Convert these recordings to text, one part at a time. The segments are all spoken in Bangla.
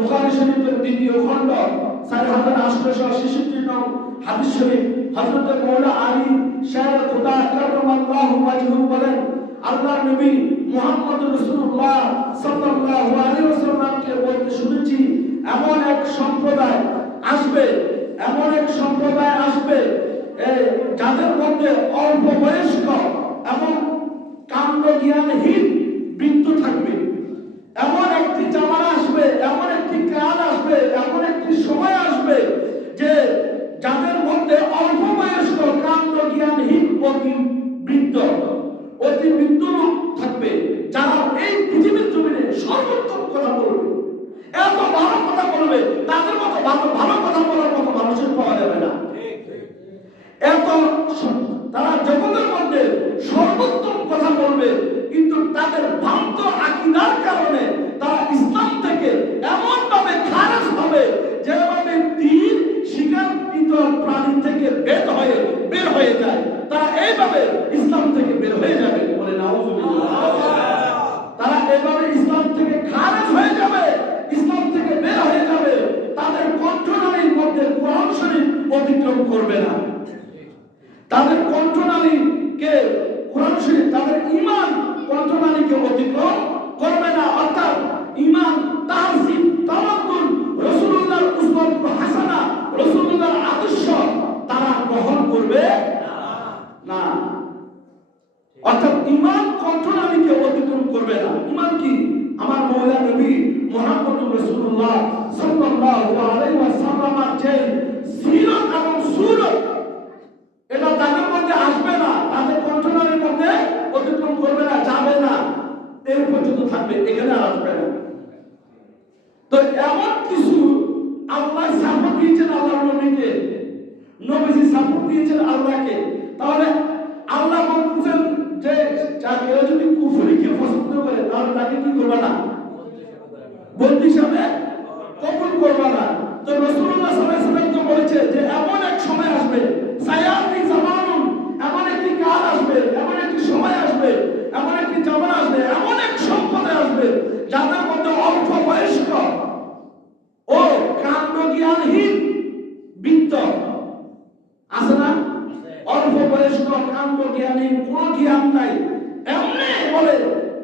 বুখারী শরীফের দ্বিতীয় খণ্ড 4866 নং হাদিস শরীফ হযরত মাওলানা আলী শাহ খুদা কাররামাল্লাহু ওয়াজহু বলেন, আল্লাহর নবী মুহাম্মদ রাসূলুল্লাহ সাল্লাল্লাহু আলাইহি ওয়াসাল্লামকে বলতে শুনেছি, এমন এক সম্প্রদায় আসবে যাদের মধ্যে অল্প বয়স্ক এবং কাণ্ড জ্ঞানহীন বৃদ্ধ থাকবে। এমন একটি জামানা আসবে, এমন একটি কাল আসবে, এমন একটি সময় আসবে যে যাদের মধ্যে অল্প বয়স্ক কাণ্ড জ্ঞানহীন অতি বৃদ্ধ লোক থাকবে, যারা এই পৃথিবীর জমিনে সর্বোত্তম কথা বলবে, এত ভালো কথা বলবে, তাদের মতো ভালো কথা বলার মতো মানুষের পাওয়া যাবে না। তারা জগতের মধ্যে সর্বোত্তম কথা বলবে, কিন্তু তাদের ভ্রান্ত আকীদার কারণে তারা ইসলাম থেকে এমন ভাবে খারাজ হবে যেভাবে তীর শিকারকৃত প্রাণী থেকে বের হয়ে যায়, তারা এইভাবে ইসলাম থেকে বের হয়ে যাবে। বলে নাউযুবিল্লাহ। তারা এইভাবে ইসলাম থেকে খারাজ হয়ে যাবে, ইসলাম থেকে বের হয়ে যাবে। তাদের কণ্ঠনালীর মধ্যে কোরআন শরীফ অতিক্রম করবে না, তাদের কণ্ঠনালীকে কোরআন শরীফ, তাদের ঈমান কণ্ঠনালীকে অতিক্রম করবে না। অর্থাৎ ঈমান, তাহসিব, তাওয়াক্কুল, রাসূলুল্লাহর উসওয়াতুল হাসানা, রাসূলুল্লাহর আদর্শ তারা গ্রহণ করবে না। অর্থাৎ ঈমান কণ্ঠনালীকে অতিক্রম করবে না। ঈমান কি? আমার মওলা নবী মুহাম্মদুর রাসূলুল্লাহ সাল্লাল্লাহু আলাইহি ওয়াসাল্লামের যে সিরাত এবং সুরত, এটা তাদের মধ্যে আসবে না, তাদের কণ্ঠনালীর মধ্যে অতিক্রম করবে না, যাবে না, এই পর্যন্ত থাকবে, এখানে আসবে না। তো এমন কিছু আল্লাহ সাপোর্ট দিয়েছেন আল্লাহর নবীকে, নবীজি সাপোর্ট দিয়েছেন আল্লাহকে। তাহলে আল্লাহ বলছেন যে কেউ যদি কুফরিকে পছন্দ করে তাহলে তাকে কি করবে না? বন্দী হিসাবে কবুল করবে না। তো রাসূলুল্লাহ সাল্লাল্লাহু আলাইহি ওয়াসাল্লাম তো বলেছে যে এমন এক সময় আসবে, সায়াতি জামানুন, এমন একটি কাল আসবে, এমন একটি সময় আসবে, এমন একটি জামানা আসবে, এমন এক সম্প্রদায় আসবে যাদের মধ্যে অল্প বয়স্ক ও কাণ্ড জ্ঞানহীন বৃদ্ধ আছে না? অল্প বয়স্ক কাণ্ড জ্ঞানহীন, কোন জ্ঞান নাই, এমনি বলে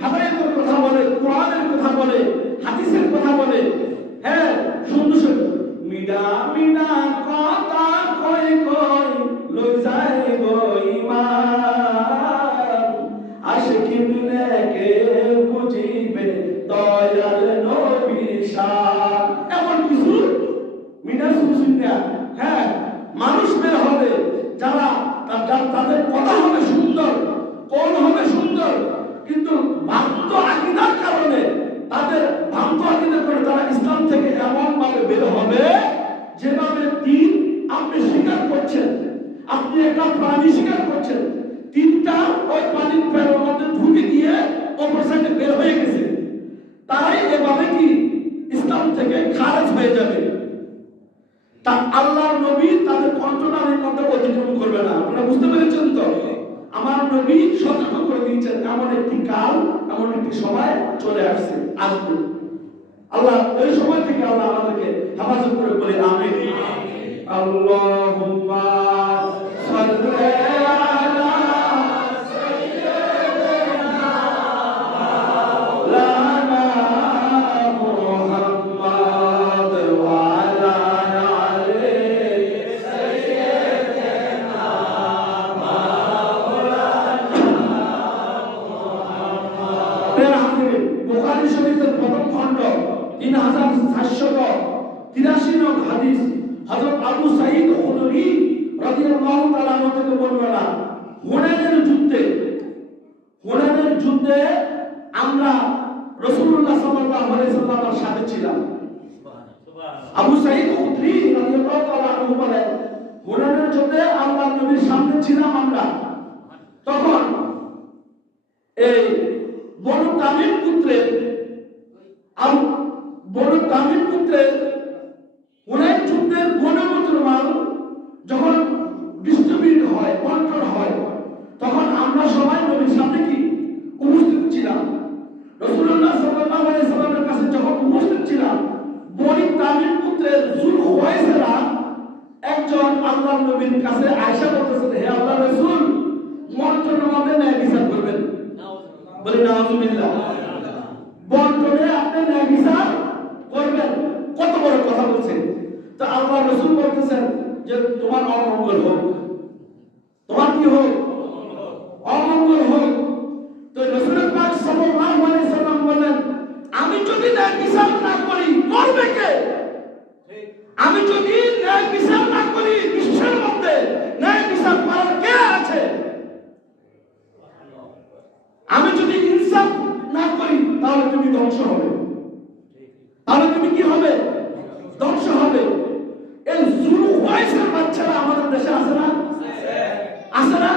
হেদায়েতের কথা বলে, কোরআনের কথা বলে, হাদিসের কথা বলে, হ্যাঁ সুন্দর সুন্দর মিডা মিডা কথা কই কই লই যায় গো ঈমান, আশিকি মিলে কে বুঝিবে দয়াল নবীর শান। এমন কিছু মিডা শুনছিনা, হ্যাঁ মানুষ বের হবে যারা তাদের কথা হবে সুন্দর, কোন হবে সুন্দর, কিন্তু ভ্রান্ত আকীদার কারণে, তাদের ভ্রান্ত আকীদার কারণে তারা ইসলাম থেকে এমন ভাবে বের হবে যেভাবে তিন আপনি স্বীকার করছেন, আপনি একটা প্রাণী স্বীকার করছেন, তিনটা ওই প্রাণীর পেটের মধ্যে ঢুকে গিয়ে অপর সাইডে বের হয়ে গেছে, তারাই এভাবে কি ইসলাম থেকে খারেজ হয়ে যাবে। তা আল্লাহর নবী তাদের কণ্ঠনালীর মধ্যে অতিক্রম করবে না। আপনারা বুঝতে পেরেছেন তো? আমার নবী সতর্ক করে দিয়েছেন এমন একটি কাল, এমন একটি সময় চলে আসছে, আসবে। আল্লাহ ওই সময় থেকে আল্লাহ আমাদেরকে হেফাজত করে, বলে আমিন। আল্লাহুম্মা সাল্লি আলা সাইয়্যিদিনা মাওলানা মুহাম্মদ ওয়া আলা আলি সাইয়্যিদিনা মাওলানা মুহাম্মদ। বুখারী শরীফের প্রথম খণ্ড 3783 নং হাদিস, হযরত আবু সাঈদ খুদরী রাদিয়াল্লাহু তাআলা থেকে বর্ণনা, হুনাইনের যুদ্ধে আমরা রাসূলুল্লাহ সাল্লাল্লাহু আলাইহি ওয়াসাল্লামের সাথে ছিলাম। আবু সাঈদ খুদরী রাদিয়াল্লাহু তাআলা বলেন, হুনাইনের যুদ্ধে আল্লাহর নবীর সামনে ছিলাম আমরা। তখন এই বনু তামিম পুত্রের হুনাইন যুদ্ধের গণিমতের মাল যখন ডিস্ট্রিবিউট হয়, বন্টন হয়, তখন আমরা সবাই নবীর সামনে কি উপস্থিত ছিলাম। রাসূলুল্লাহ সাল্লাল্লাহু আলাইহি ওয়াসাল্লামের কাছে যখন উপস্থিত ছিলাম, আল্লাহর নবীর কাছে আয়েশা বলতেছেন, হে আল্লাহর রাসূল, বন্টনের মধ্যে ন্যায় বিচার করবেন। বলি নাউযুবিল্লাহ। বন্টনে আপনি ন্যায় বিচার করবেন। কত বড় কথা বলছেন। তো আল্লাহর রাসূল বলতেছেন যে তোমার অমঙ্গল হোক, তোমার কি হোক? অমঙ্গল হোক। তো রাসূল পাক সাল্লাল্লাহু আলাইহি সাল্লাম বলেন, আমি যদি ন্যায় বিচার না করি করবে কে? আমি যদি ন্যায় বিচার না করি বিশ্বের মধ্যে ন্যায় বিচার করার কে আছে? আমি যদি ইনসাফ না করি তাহলে তুমি ধ্বংস হবে। তাহলে তুমি কি হবে? ধ্বংস হবে। এই জুলুখাইসের বাচ্চারা আমাদের দেশে আছে না? আছে না?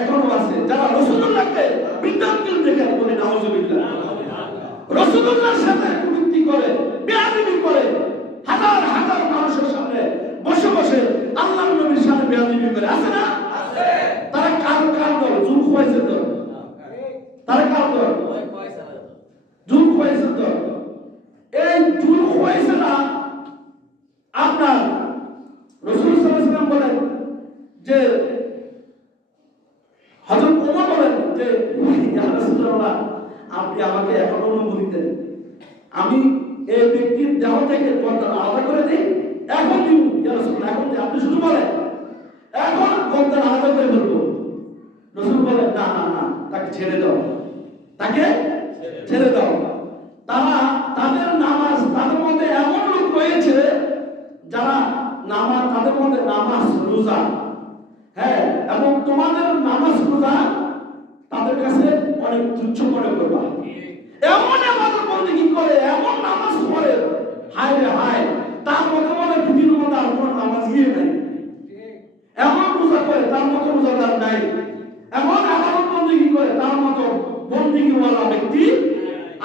এখনো আছে। যারা রাসূলুল্লাহকে বিদ্যাঙ্গিল দেখে বলে নাউযুবিল্লাহ, রাসূলুল্লাহর সাথে কুটুক্তি করে, বেয়াদবি করে, হাজার হাজার মানুষের সামনে বসে বসে আল্লাহর নবীর সামনে বেয়াদবি করে, আছে না? তারা কার দল? জুলখাইসের দল। তারা কার দল? জুলখাইসের দল। এই জুলখাইসরা আপনার রাসূল সাল্লাল্লাহু আলাইহি ওয়াসাল্লাম বলেন যে, হযরত ওমর বলেন যে, ইয়া রাসূলুল্লাহ, আপনি আমাকে এখন অনুমতি দেন, আমি এই ব্যক্তির দেহ থেকে গর্দান আলাদা করে দিই। এখন দিন ইয়া রাসূলুল্লাহ, এখন আপনি শুধু বলেন, এখন গর্দান আলাদা করে ফেলবো। রাসূল বলেন, না না না, তাকে ছেড়ে দাও, তাকে ছেড়ে দাও। তারা তাদের নামাজ, তাদের মধ্যে এমন লোক রয়েছে যারা নামাজ, তাদের মধ্যে নামাজ রোজা, হ্যাঁ, এবং তোমাদের নামাজ রোজা তাদের কাছে অনেক তুচ্ছ মনে করবা। এমন আমাদের বন্দেগী করে, এমন নামাজ পড়ে, হায় রে হায়, তার মতো মনে পৃথিবীর মধ্যে আর কোনো নামাজ গিয়ে নাই। এমন রোজা করে, তার মতো রোজাদার নাই। এমন আবাদত বন্দেগী করে, তার মতো বন্দেগীওয়ালা ব্যক্তি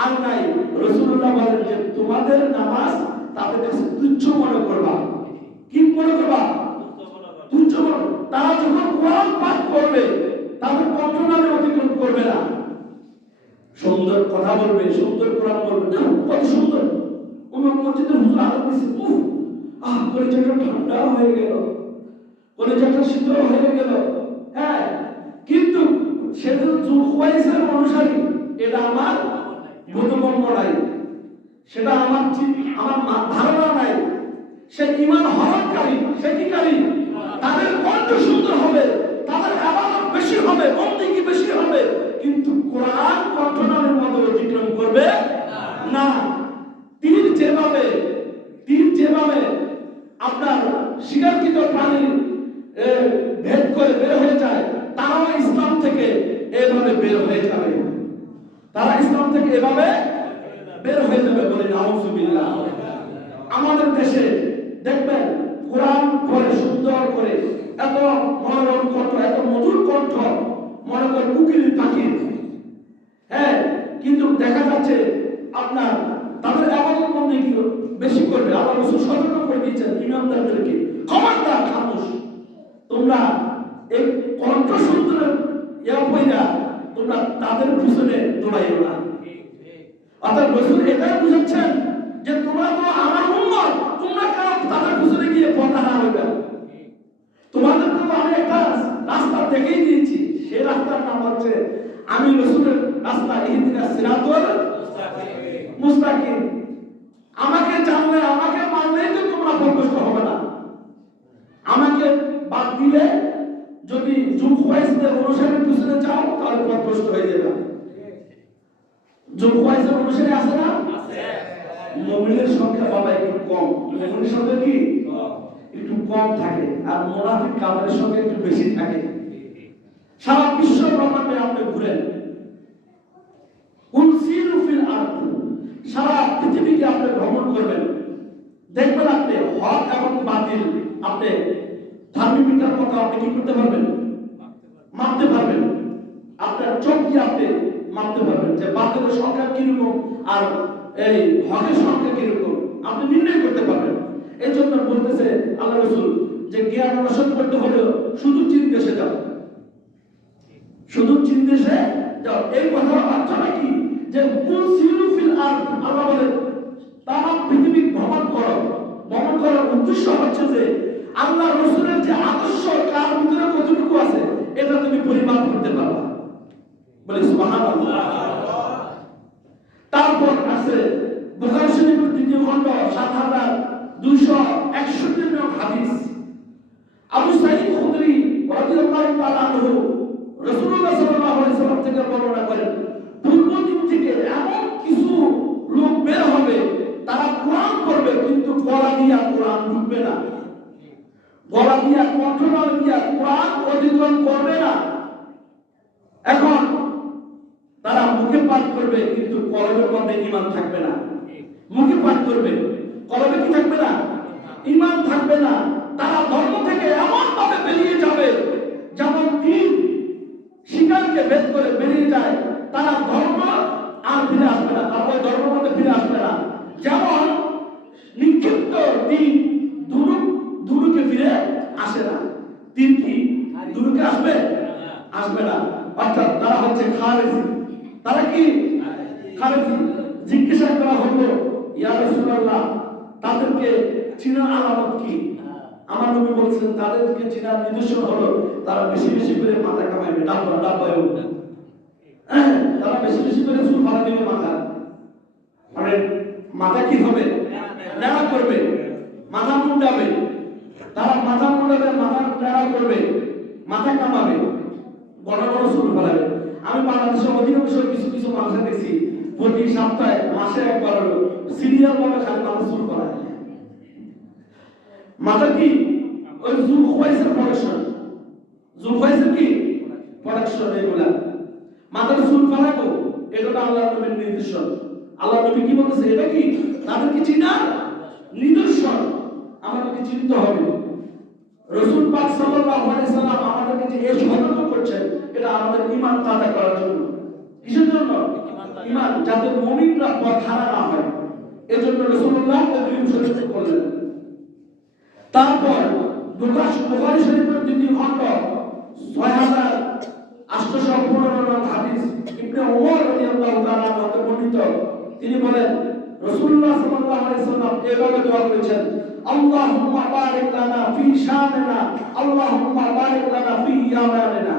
আর নাই। রাসূলুল্লাহ বলেন যে তোমাদের নামাজ তাদের কাছে তুচ্ছ মনে করবা। কি মনে করবা? তুচ্ছ মনে। তারা যখন কোরআন পাঠ করবে তাদের কণ্ঠনালী অতিক্রম করবে না, সুন্দর কথা বলবে, সুন্দর কোরআন বলবে, কত সুন্দর। ওমর মসজিদের হুজুর আজান দিছে, উফ, কলিজাটা ঠান্ডা হয়ে গেল, কলিজাটা শীতল হয়ে গেল। হ্যাঁ, কিন্তু সে যে জুলখাইসের অনুসারী, এটা আমার বোধগম্য নাই, সেটা আমার ধারণা নাই। সে ঈমান হরণকারী, সে কি কারী? তাদের কণ্ঠ সুন্দর হবে, তাদের ইবাদত বেশি হবে, বন্দেগী বেশি হবে, কিন্তু কোরআন কণ্ঠনালীর মধ্যে অতিক্রম করবে না। তীর যেভাবে আপনার শিকারকৃত প্রাণীর ভেদ করে বের হয়ে যায়, তারাও ইসলাম থেকে এভাবে বের হয়ে যাবে। তারা ইসলাম থেকে এভাবে বের হয়ে যাবে। বলে নাউযুবিল্লাহ। আমাদের দেশে দেখবেন কোরআন পড়ে সুন্দর করে, এত মনোরম কণ্ঠ, এত মধুর কণ্ঠ, মনে করে কুকিল পাখির, হ্যাঁ, কিন্তু দেখা যাচ্ছে আপনার তাদের ইবাদত বন্দেগী বেশি করবে। আল্লাহ রাসূল সতর্ক করে দিয়েছেন ইমামদারদেরকে, খবরদার খামোশ, তোমরা এই কণ্ঠ সুন্দরের পয়দা তোমরা তাদের পিছনে দৌড়াইও না। অর্থাৎ রাসূল এটাই বুঝাচ্ছেন যে তোমরা তো আমার উম্মত, তোমরা কেন তাদের পিছনে গিয়ে পথ হারাবে? তোমাদেরকে তো আমি একটা রাস্তা দেখিয়ে দিয়েছি, সেই রাস্তার নাম হচ্ছে আমি রাসূলের রাস্তা, ইহদিনাস সিরাতুল মুস্তাকিম। আমাকে জানলে, আমাকে মানলেই তো তোমরা পথভ্রষ্ট হবে না। আমাকে বাদ দিলে, যদি জুলখাইসের অনুসারীর পিছনে যাও, তাহলে পথভ্রষ্ট হয়ে যাবে। জুলখাইসের অনুসারী আছে না? মুমিনের সংখ্যা বাবা একটু কম, মুমিনের সংখ্যা কি একটু কম থাকে, আর মুনাফিক কাফেরের সংখ্যা একটু বেশি থাকে। সারা বিশ্ব ব্রহ্মাণ্ডে আপনি ঘুরেন, কুলসিরু ফিল আরদ, সারা পৃথিবীকে আপনি ভ্রমণ করবেন, দেখবেন আপনি হক এবং বাতিল, আপনি থার্মোমিটার মতো আপনি কি করতে পারবেন? মাপতে পারবেন। আপনার চোখ দিয়ে আপনি মাপতে পারবেন যে বাতিলের সংখ্যা কিরকম আর এই হকের সংখ্যা কিরকম, আপনি নির্ণয় করতে পারবেন। এই জন্য বলতেছে আল্লাহ রাসূল যে জ্ঞান অর্জন করতে হলে শুধু চীন দেশে যাও, শুধু চীন দেশে যাও। এই কথার অর্থ নাকি যে কুলসিরু ফিল আরদ, আল্লাহ বলে তারা পৃথিবী ভ্রমণ করো। ভ্রমণ করার উদ্দেশ্য হচ্ছে যে আল্লাহ রাসূলের যে আদর্শ কার ভিতরে কতটুকু আছে এটা তুমি পরিমাপ করতে পারবা। বলি সুবহানাল্লাহ। তারপর আছে বুখারী শরীফের দ্বিতীয় খণ্ড ৭২৬১ নং হাদিস। আবু সাঈদ খুদরি রাদিয়াল্লাহু তাআলা আনহু রাসূলুল্লাহ সাল্লাল্লাহু আলাইহি ওয়াসাল্লাম থেকে বর্ণনা করেন, পূর্ব দিক থেকে এমন কিছু লোক বের হবে, তারা কোরআন পড়বে কিন্তু গলা দিয়া কোরআন ঢুকবে না, গলা দিয়া কণ্ঠনাল দিয়া কোরআন অধিগ্রহণ করবে না। এখন তারা মুখে পাঠ করবে কিন্তু কলবের মধ্যে ঈমান থাকবে না। মুখে পাঠ করবে, কলবে কি থাকবে না? ঈমান থাকবে না। তারা ধর্ম থেকে এমন ভাবে বেরিয়ে যাবে যেমন তীর শিকারকে ভেদ করে বেরিয়ে যায়, তারা ধর্ম আর ফিরে আসবে না, তারপর ধর্মের মধ্যে ফিরে আসবে না। যেমন নিক্ষিপ্ত তীর দুরুকে ফিরে আসে না, তীর কি দুরুকে আসবে? আসবে না। অর্থাৎ তারা হচ্ছে খারেজি। তারা কি খারেজি? জিজ্ঞাসা করা হলো, ইয়া রাসূলুল্লাহ, তাদেরকে চিনার আলামত কি? আমার নবী বলছেন তাদেরকে চিনার নিদর্শন হলো তারা বেশি বেশি করে মাথা কামাইবে, ডাব্বায় উঠবে। তারা বেশি বেশি করে চুল ফালা দিবে মাথা, মানে মাথা কি হবে? ন্যাড়া করবে, মাথা মুন্ডাবে। তারা মাথা মুন্ডাবে, মাথা ন্যাড়া করবে, মাথা কামাবে, বড় বড় চুল ফালাবে। আমি বাংলাদেশের অধিকাংশ কিছু কিছু মানুষের দেখছি প্রতি সপ্তাহে মাসে একবার হলো সিরিয়াল ভাবে খালি মাথা চুল ফলায়। মাথা কি ওই জুলখওয়াইসের প্রোডাকশন, জুলখওয়াইসের কি প্রোডাকশন, এগুলা মাথার চুল ফালাবো, এটা আল্লাহর নবীর নির্দেশন। আল্লাহ নবী কি বলতেছে? এটা কি তাদেরকে চিনার নিদর্শন, আমাদেরকে চিনতে হবে। রাসূল পাক সাল্লাল্লাহু আলাইহি সাল্লাম আমাদেরকে যে এই সতর্ক করছেন, এটা আমাদের ঈমান তাজা করার জন্য। কিসের জন্য? ঈমান, যাতে মুমিনরা পথহারা না হয়, এজন্য রাসূলুল্লাহ তাকরীম শরীফ করলেন। তারপর বুখারী শরীফের দ্বিতীয় খণ্ড ৬৮১৫ নং হাদিস, ইবনে ওমর রাদিয়াল্লাহু তাআলা হতে বর্ণিত। তিনি বলেন, রাসূলুল্লাহ সাল্লাল্লাহু আলাইহি সাল্লাম এভাবে দোয়া করেছেন, আল্লাহুম্মা বারিক লানা ফি শামিনা, আল্লাহুম্মা বারিক লানা ফি ইয়ামানিনা।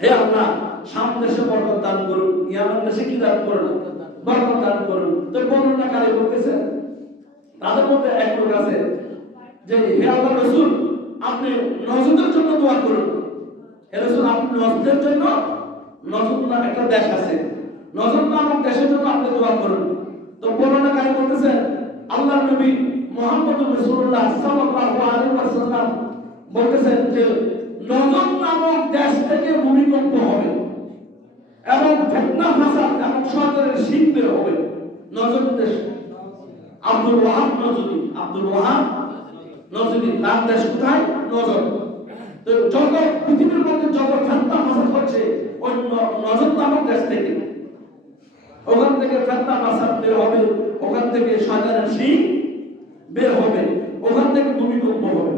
হে আল্লাহ, শাম দেশে বরকত দান করুন, ইয়ামান দেশে কি দান করুন? বরকত দান করুন। তো বর্ণনাকারী বলতেছেন, তাদের মধ্যে এক লোক আছে যে, হে আল্লাহর রাসূল, আপনি নজদের জন্য দোয়া করুন। হে রাসূল, আপনি নজদের জন্য, নজদ নামে একটা দেশ আছে, নজদ নামক দেশের জন্য আপনি দোয়া করুন। তো বর্ণনাকারী বলতেছেন, আল্লাহর নবী মুহাম্মদুর রাসূলুল্লাহ সাল্লাল্লাহু আলাইহি ওয়াসাল্লাম বলতেছেন যে নজদ নামক দেশ থেকে ভূমিকম্প হবে এবং ফিতনা ফাসাদ এবং শয়তানের শিং বের হবে। নজদ দেশ আব্দুল ওয়াহাব নজদি, আব্দুল ওয়াহাব নজদি, তার দেশ কোথায়? নজদ। তো যত পৃথিবীর মধ্যে যত ফিতনা ফাসাদ হচ্ছে ওই নজদ নামক দেশ থেকে, ওখান থেকে ফিতনা ফাসাদ বের হবে, ওখান থেকে শয়তানের শিং বের হবে, ওখান থেকে ভূমিকম্প হবে।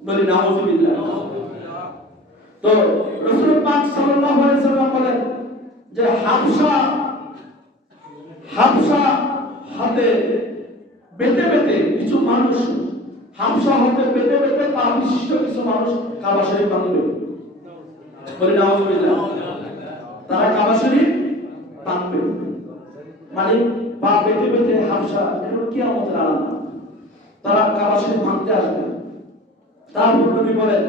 বলি নাউযুবিল্লাহ। তো রাসূল পাক সাল্লাল্লাহু আলাইহি সাল্লাম বলেন যে হাবশা হাতে বেটে বেটে কিছু মানুষ, হাবশা হতে বেটে বেটে পা বিশিষ্ট কিছু মানুষ কাবা শরীফ ভাঙবে। বলি নাউযুবিল্লাহ। তারা কাবা শরীফ ভাঙবে, মানে পা বেটে বেটে হাবশা, এটা কিয়ামতের আলামত। তারা কাবা শরীফ ভাঙতে আসবে। তারপর নবী বলেন,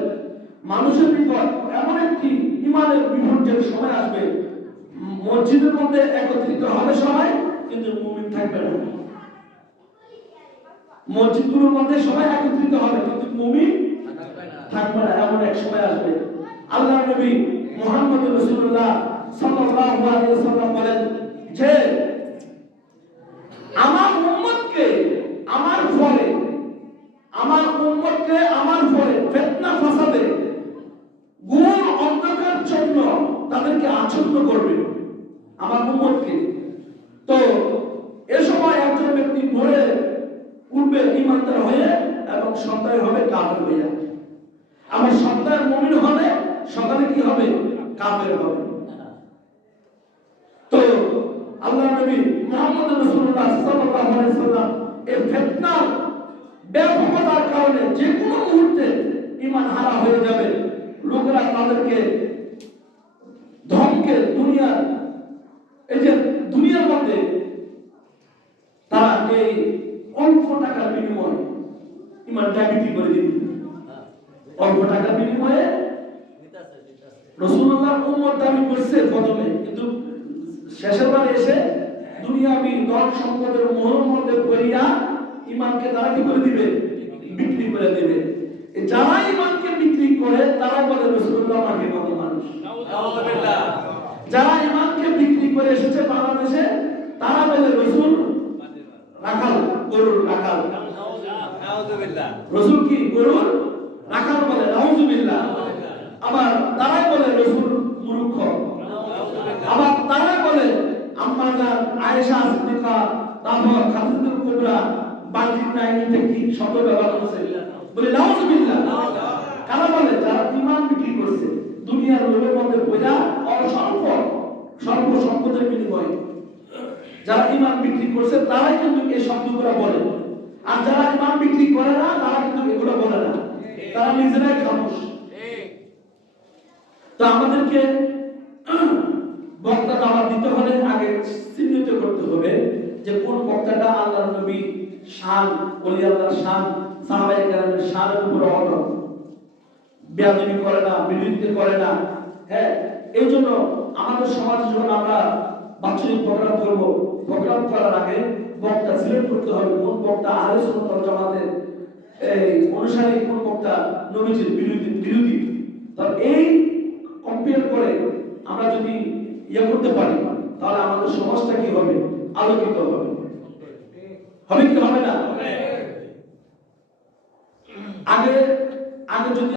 মানুষের নিকট এমন একটি ঈমানের বিপর্যয়ের সময় আসবে, মসজিদের মধ্যে একত্রিত হবে সবাই, কিন্তু মুমিন থাকবে না। মসজিদগুলোর মধ্যে সবাই একত্রিত হবে কিন্তু মুমিন থাকবে না, এমন এক সময় আসবে। আল্লাহর নবী মুহাম্মদ রাসূলুল্লাহ সাল্লাল্লাহু আলাইহি ওয়াসাল্লাম বলেন যে আমার উম্মতকে আমার ফলে ফিতনা ফাসাদে ঘোর অন্ধকার জন্য তাদেরকে আচ্ছন্ন করবে আমার উম্মতকে। তো এ সময় একজন ব্যক্তি ভোরে উঠবে ঈমানদার হয়ে এবং সন্ধ্যায় হবে কাফের হয়ে। আবার সন্ধ্যায় মুমিন হলে সকালে কি হবে? কাফের হবে। তো আল্লাহর নবী মুহাম্মদ রাসূলুল্লাহ সাল্লাল্লাহু আলাইহি ওয়াসাল্লাম এই ফিতনার ব্যাপকতার কারণে যে কোনো মুহূর্তে ঈমান হারা হয়ে যাবে। লোকেরা তাদেরকে ধমকে দুনিয়ার এই যে দুনিয়ার মধ্যে তারা এই অল্প টাকার বিনিময়ে ঈমানটা বিক্রি করে দিবে। অল্প টাকার বিনিময়ে রাসূলুল্লাহর উম্মত দাবি করছে প্রথমে, কিন্তু শেষের বার এসে দুনিয়াবি ধন সম্পদের মোহর মধ্যে পড়িয়া ঈমানকে তারা কি করে দিবে? বিক্রি করে দিবে। যারা ঈমানকে বিক্রি করে তারা বলে রাসূলুল্লাহ মাকে কত মানুষ। নাউযুবিল্লাহ। যারা ঈমানকে বিক্রি করে এসেছে বাংলাদেশে তারা বলে রাসূল রাখাল, গরুর রাখাল। নাউযুবিল্লাহ। রাসূল কি গরুর রাখাল বলে? নাউযুবিল্লাহ। আবার তারাই বলে রাসূল মূর্খ। আবার তারাই বলে আম্মা জান আয়েশা সিদ্দিকা, তারপর খাদিজাতুল কুবরা বালকিস নাইনিতে কি শব্দ ব্যবহার করছে বলে নাউযুবিল্লাহ। কারা বলে? যারা ঈমান বিক্রি করছে দুনিয়ার লোভের মধ্যে পড়া স্বল্প সম্পদের বিনিময়ে যারা ঈমান বিক্রি করছে তারাই কিন্তু এই শব্দগুলো বলে। আর যারা ঈমান বিক্রি করে না তারা কিন্তু এগুলো বলে না, তারা নিজেরাই খামোশ। তো আমাদেরকে বক্তা দাওয়াত দিতে হলে আগে চিহ্নিত করতে হবে যে কোন বক্তাটা আল্লাহর নবী শান, ওলি আল্লাহর শান, সাহাবায়ে কেরামের শানের উপরে অটল, বেয়াদবি করে না, বিরোধিতা করে না। হ্যাঁ, এই জন্য আমাদের সমাজে যখন আমরা বাৎসরিক প্রোগ্রাম করব, প্রোগ্রাম করার আগে বক্তা সিলেক্ট করতে হবে কোন বক্তা আহলে সুন্নাত ওয়াল জামাতের এই অনুসারী, কোন বক্তা নবীজির বিরোধী। তো এই কম্পেয়ার করে আমরা যদি করতে পারি তাহলে আমাদের সমাজটা কি হবে? আলোকিত হবে। হবে কি হবে না? আগে যদি